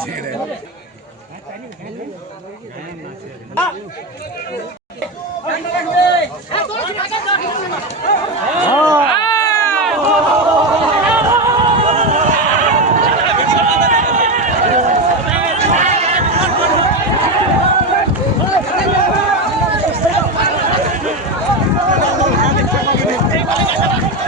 Ah! Thank you.